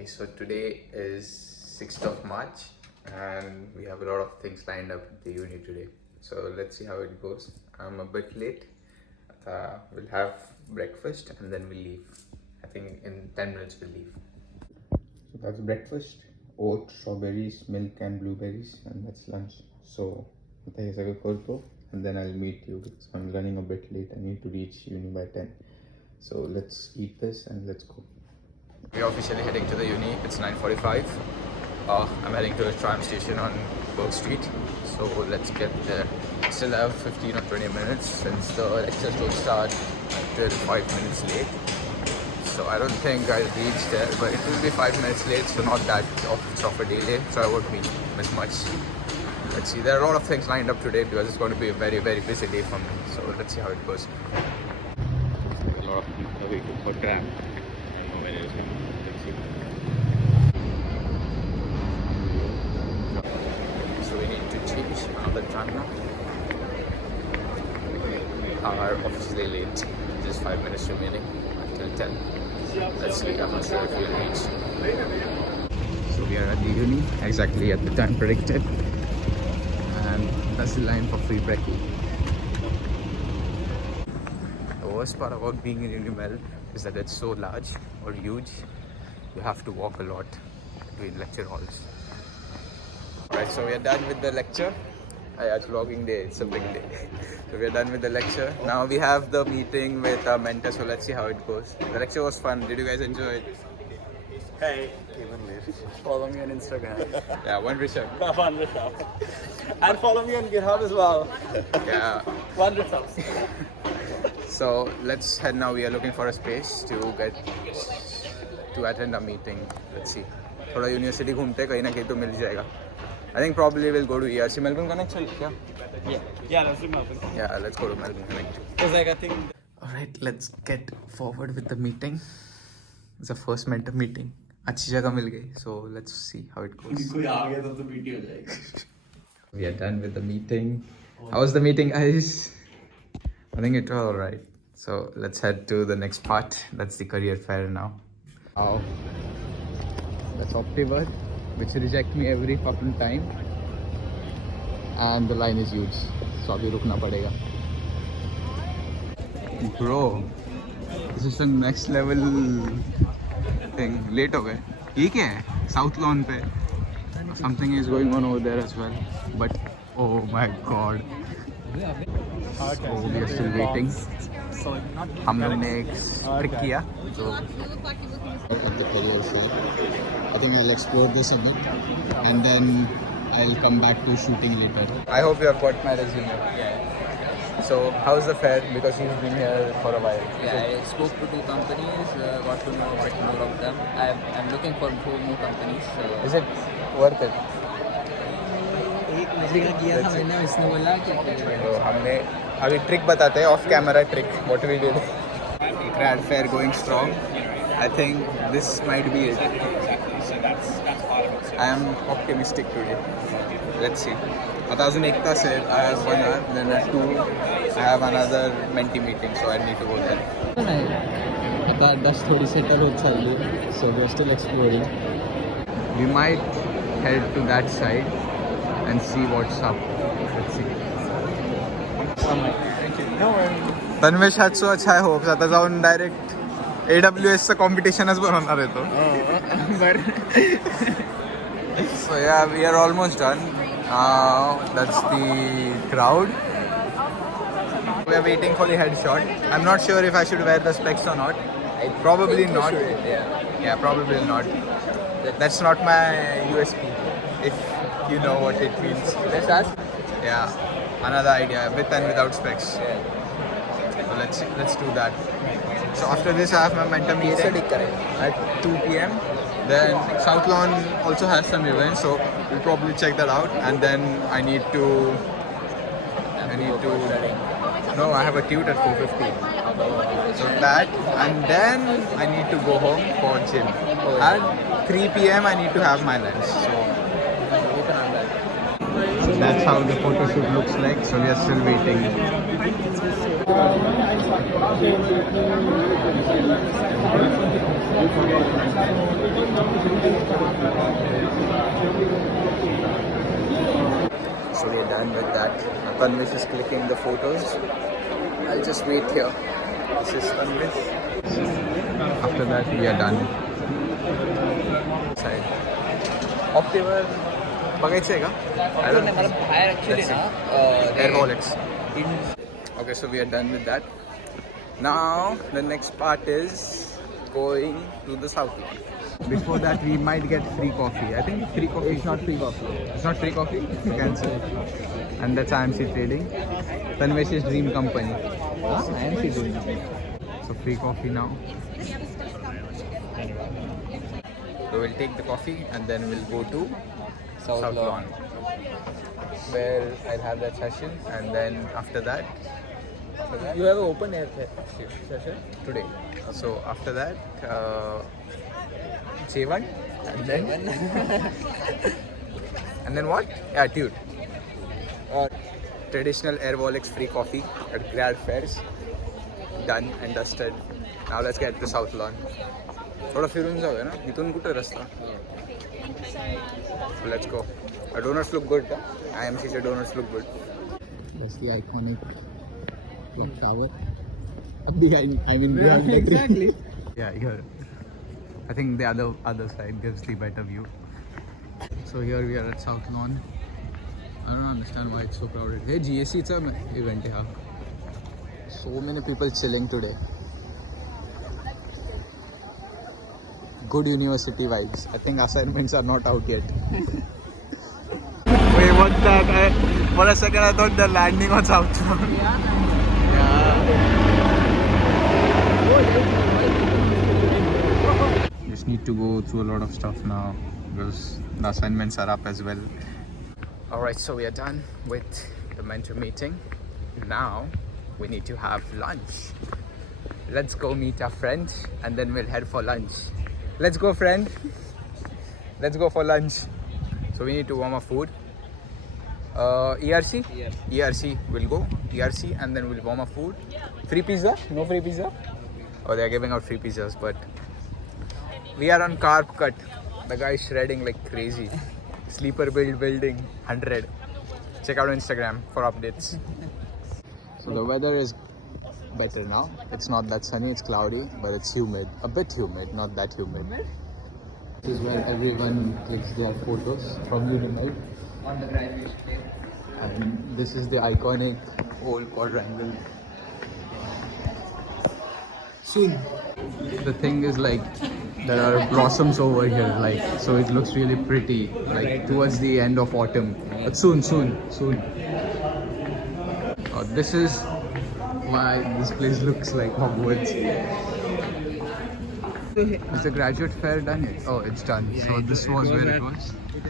Okay, so today is 6th of March and we have a lot of things lined up at the uni today. So let's see how it goes. I'm a bit late. We'll have breakfast and then we'll leave. I think in 10 minutes we'll leave. So that's breakfast. Oat, strawberries, milk and blueberries, and that's lunch. So and then I'll meet you because I'm running a bit late. I need to reach uni by 10. So let's eat this and let's go. We're officially heading to the uni. It's 9:45. I'm heading to the tram station on Burke Street. So let's get there. Still have 15 or 20 minutes since the lectures don't start until 5 minutes late. So I don't think I'll reach there, but it will be 5 minutes late, so not that of a delay. So I won't miss much. Let's see. There are a lot of things lined up today because it's going to be a very, very busy day for me. So let's see how it goes. A lot of people are waiting for tram. I don't know when it is. Let's see. So we need to change another tram now. Are officially late. Just 5 minutes remaining until 10. Let's see. I'm not sure if we'll reach. So we are at the uni exactly at the time predicted. And that's the line for free brekkie. The worst part about being in UniMel is that it's so large or huge. You have to walk a lot between lecture halls. Alright, so we are done with the lecture. It's vlogging day, it's a big day. So we are done with the lecture. Now we have the meeting with our mentor, so let's see how it goes. The lecture was fun. Did you guys enjoy it? Hey, Follow me on Instagram. Yeah, one Rishabh. one Rishabh. And follow me on GitHub as well. Yeah. One Rishabh. So let's head now. We are looking for a space to attend a meeting. Let's see. थोड़ा university घूमते कहीं ना कहीं तो मिल जाएगा. I think probably we'll go to ERC Melbourne Connect. Yeah, let's do Melbourne. Yeah, let's go to Melbourne Connect. Because like I think. Alright, let's get forward with the meeting. It's the first mentor meeting. अच्छी जगह मिल गई. So let's see how it goes. कोई आ गया तब तो meeting हो जाएगी. We are done with the meeting. How was the meeting, guys? I think it was alright. So let's head to the next part. That's the career fair now. Wow. That's Optiver, which reject me every fucking time. And the line is huge. So abhi rukna padega. Bro, this is the next level thing. Late ho gaye. Ye kya hai? South Lawn pe. Something is going on over there as well. But oh my god. So we are still waiting. हम लोग ने एक trick किया तो I think I'll explore this a bit and then I'll come back to shooting later. I hope you have got my resume. Yeah. So how's the fair? Because you've been here for a while. Yeah, I spoke to 2 companies, got to know a bit more of them. I'm looking for 4 more companies. Is it worth it? एक मजे का किया था मैंने, इसने बोला कि तो हमने अभी ट्रिक बताते हैं off camera trick what we did. Grad fair going strong. I think this might be it. I am optimistic today. Let's see. 2001 said I have 1 hour, then at 2 I have another mentee meeting, so I need to go there. आता dust थोड़ी settle हो चाहिए, so we're still exploring. We might head to that side and see what's up. Let's see. Thank you. No worries. तन्मेश had so अच्छा है hopes आता जाऊन direct AWS चा कॉम्पिटिशनच बनवणार आहे तो. So yeah, we are almost done. That's the crowd. We are waiting for the headshot. I'm not sure if I should wear the specs or not. Probably not. Yeah, probably not. That's not my USP. If you know what it means. Let's ask. Yeah, another idea with and without specs. So let's do that. So after this I have my mentor meeting at 2 p.m. Then South Lawn also has some events, so we'll probably check that out. And then I need to no, I have a tute at 4:50. So that, and then I need to go home for gym. At 3 p.m. I need to have my lunch. So that's how the photo shoot looks like. So we are still waiting. So we're done with that. Tanvish is clicking the photos. I'll just wait here. This is Tanvish. After that, we are done. Side. Optiver बघायचं आहे का? I don't know. Actually, Air wallets. Okay, so we are done with that. Now the next part is going to the South Lawn. Before that, we might get free coffee. I think free coffee. It's not free coffee. It's not free coffee. Cancel. And that's IMC Trading. Tanvish's dream company. IMC Trading. So free coffee now. So we'll take the coffee and then we'll go to South Lawn, where I'll have that session, and then after that You have an open air session? today. So after that, J1, and then and then what? Yeah, dude. Traditional Air Wallets free coffee at Grad Fairs. Done and dusted. Now let's get to South Lawn. थोड़ा फिरून जाऊया ना. इथून कुठे रस्ता? So let's go. Our donuts look good. IMC's donuts look good. That's the iconic clock tower. Exactly. Yeah, here. I think the other side gives the better view. So here we are at South Lawn. I don't understand why it's so crowded. Hey, GSC, it's an event here. So many people chilling today. Good university vibes. I think assignments are not out yet. Wait, what's that? For a second I thought they're landing on South Lawn. Just need to go through a lot of stuff now because the assignments are up as well. Alright, so we are done with the mentor meeting. Now we need to have lunch. Let's go meet our friend and then we'll head for lunch. Let's go, friend. Let's go for lunch. So we need to warm up food. ERC? Yeah. ERC, we'll go. ERC and then we'll warm up food. Free pizza? No free pizza? Oh, they're giving out free pizzas, but we are on carb cut. The guy is shredding like crazy. Sleeper building 100. Check out Instagram for updates. So the weather is better now. It's not that sunny, it's cloudy, but it's humid. A bit humid, not that humid. This is where everyone clicks their photos from Unimed. On the graduation day. And this is the iconic old quadrangle. Soon. The thing is like there are blossoms over here, like so it looks really pretty, like towards the end of autumn. But soon. This is why this place looks like Hogwarts. Is the graduate fair done yet? Oh, it's done. Yeah, So this was where it was. It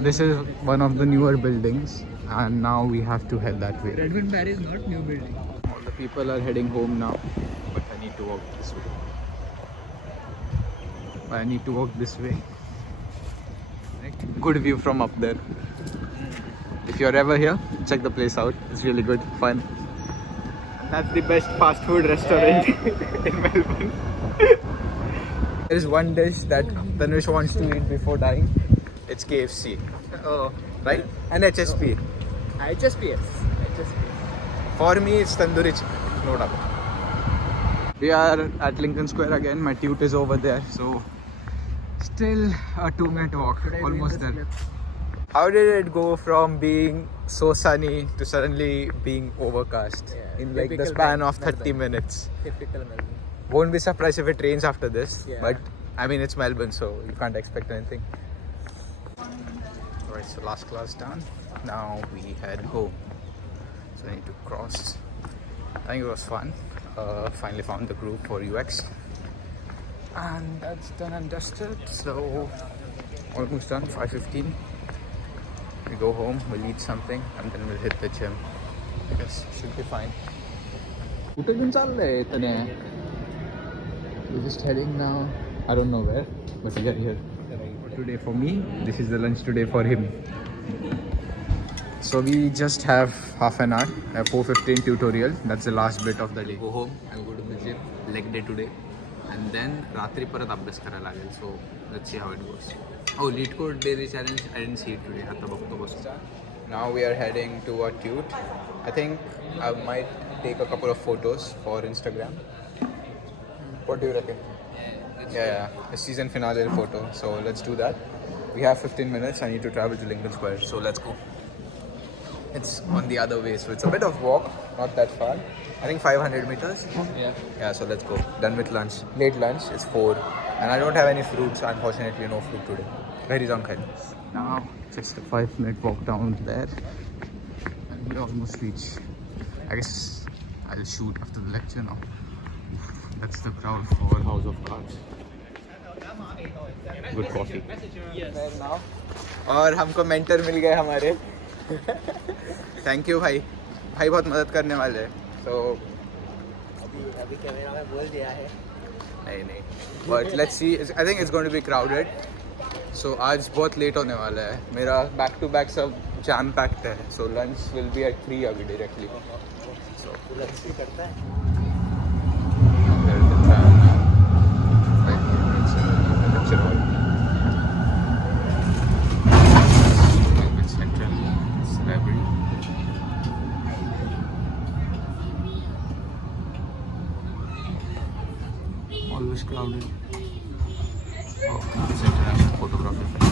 This is one of the newer buildings, and now we have to head that way. Redmond Fair is not new building. All the people are heading home now, but I need to walk this way. Good view from up there. If you're ever here, check the place out. It's really good, fun. That's the best fast food restaurant in Melbourne. There is one dish that Tanvish wants to eat before dying. It's KFC. Oh, Right? And HSP. HSPS. For me, it's tandoori chicken, no doubt. We are at Lincoln Square again. My tute is over there, so still a 2-minute walk, almost there. How did it go from being so sunny to suddenly being overcast in like the typical span of Melbourne. 30 minutes? Typical Melbourne. Won't be surprised if it rains after this, Yeah. but I mean it's Melbourne, so you can't expect anything. Alright, so last class done. Now we head home. So I need to cross. I think it was fun. Finally found the group for UX. And that's done and dusted. So almost done, 5:15. We go home, we'll eat something, and then we'll hit the gym. I guess should be fine. We're just heading now. I don't know where, but we are here. Today for me, this is the lunch today for him. So we just have half an hour, a 4:15 tutorial. That's the last bit of the day. Go home and go to the gym. Leg day today. and then रात्री परत अभ्यास करायला लागेल. So let's see how it goes. Oh, lead code daily challenge. I didn't see it today. आता बघतो बसतो. Now we are heading to a tute. I think I might take a couple of photos for Instagram. What do you reckon? Yeah, a season finale photo. So let's do that. We have 15 minutes. I need to travel to Lincoln Square. So let's go. It's on the other way, so it's a bit of walk, not that far. I think 500 meters. Yeah. Yeah, so let's go. Done with lunch. Late lunch. It's 4. And I don't have any fruits. Unfortunately, no fruit today. Very wrong kind. Now, just a 5-minute walk down there. And we almost reach. I guess I'll shoot after the lecture now. That's the crowd for House of Cards. Good coffee. Now. और हमको mentor मिल गए हमारे. Thank you भाई. भाई बहुत मदद करने वाले हैं. So अभी कैमरा में बोल दिया है. नहीं. But let's see. I think it's going to be crowded. So आज बहुत लेट होने वाला है. मेरा back to back सब jam packed है. So lunch will be at 3 अभी directly. So लंच भी करता है. Always crowded. Oh, it's international photography.